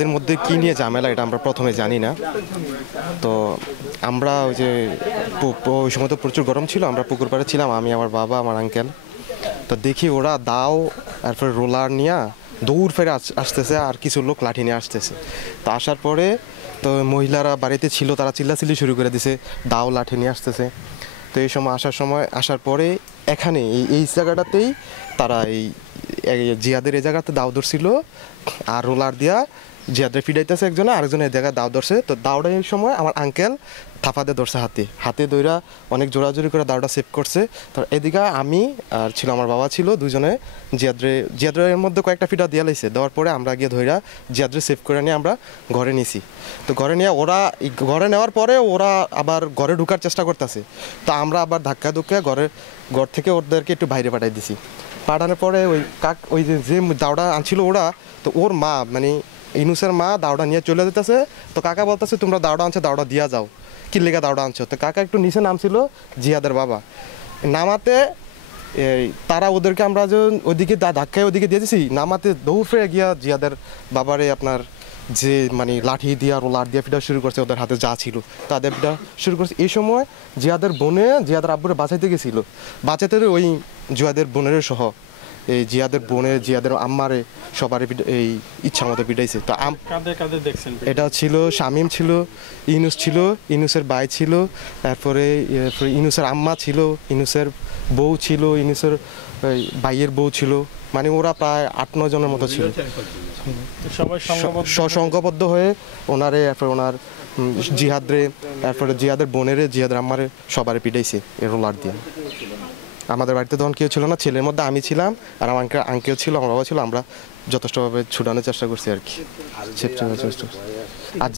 তাদের মধ্যে কী নিয়ে ঝামেলা এটা আমরা প্রথমে জানি না। তো আমরা ওই যে ওই সময় তো প্রচুর গরম ছিল, আমরা পুকুর পাড়ে ছিলাম, আমি, আমার বাবা, আমার আঙ্কেল। তো দেখি ওরা দাও তারপরে রোলার নিয়ে দৌড় ফেরে আসতেছে, আর কিছু লোক লাঠি নিয়ে আসতেছে। তো আসার পরে তো মহিলারা বাড়িতে ছিল, তারা চিল্লাচিল্লি শুরু করে দিছে, দাও লাঠি নিয়ে আসতেছে। তো এই সময় আসার পরে এখানে এই জায়গাটাতেই তারা এই জিয়াদের এই জায়গাতে দাও ধরছিল, আর রোলার দিয়া জিয়াদের ফিডাইতেছে একজনে, আরেকজনে এই জায়গায় দাও ধরছে। তো দাওটা এই সময় আমার আঙ্কেল থাপাতে ধরছে, হাতে দইরা অনেক জোরাজোরি করে দাওটা সেভ করছে। তো এদিকে আমি আর ছিল আমার বাবা ছিল, দুজনে জিয়াদের মধ্যে কয়েকটা ফিডা দিয়ে লাইছে, দেওয়ার পরে আমরা গিয়ে ধইরা জিয়াদের সেভ করে নিয়ে আমরা ঘরে নিছি। তো ঘরে নিয়ে ঘরে নেওয়ার পরে ওরা আবার ঘরে ঢুকার চেষ্টা করতেছে। তো আমরা আবার ধাক্কা ঘর থেকে ওদেরকে একটু বাইরে পাঠাই দিছি। পাঠানোর পরে ওই যে দাওটা আনছিল ওরা, তো ওর মা মানে ইনুসের মা দাওটা নিয়ে চলে যেতেছে। তো কাকা বলতেছে তোমরা দাওটা আনছো, দাওটা দিয়া যাও, কি লেগে দাওটা আনছো। তো কাকা একটু নিচে নামছিল, জিয়াদের বাবা নামাতে তারা ওদেরকে আমরা যে ওইদিকে ধাক্কায় ওইদিকে দিয়ে দিছি, নামাতে দৌড় ফিরে গিয়া জিয়াদের বাবারে আপনার যে মানে লাঠি দিয়া রোলার দিয়ে ফিটা শুরু করছে, ওদের হাতে যা ছিল তাদের ফিটা শুরু করছে। এই সময় জিয়াদের আব্বুরে বাঁচাইতে গেছিল, বাঁচাতে ওই জিয়াদের বোনের সহ এই জিয়াদের আম্মারে সবারই এই ইচ্ছা মতো পিটাইছে। তো এটা ছিল শামীম ছিল, ইনুস ছিল, ইনুসের ভাই ছিল, তারপরে ইনুসের আম্মা ছিল, ইনুসের বউ ছিল, ইনুসের ভাইয়ের বউ ছিল, মানে ওরা প্রায় 8-9 জনের মতো ছিল। সংঘবদ্ধ হয়ে ওনারে ওনার জিয়াদের বোনেরে জিয়াদের আম্মারে সবারই পিটাইছে রোলার দিয়ে। আমাদের বাড়িতে তখন কেউ ছিল না, ছেলের মধ্যে আমি ছিলাম আর আমার আঙ্কেল ছিল, আমার বাবা ছিল। আমরা যথেষ্টভাবে ছুটানোর চেষ্টা করছি আর কি।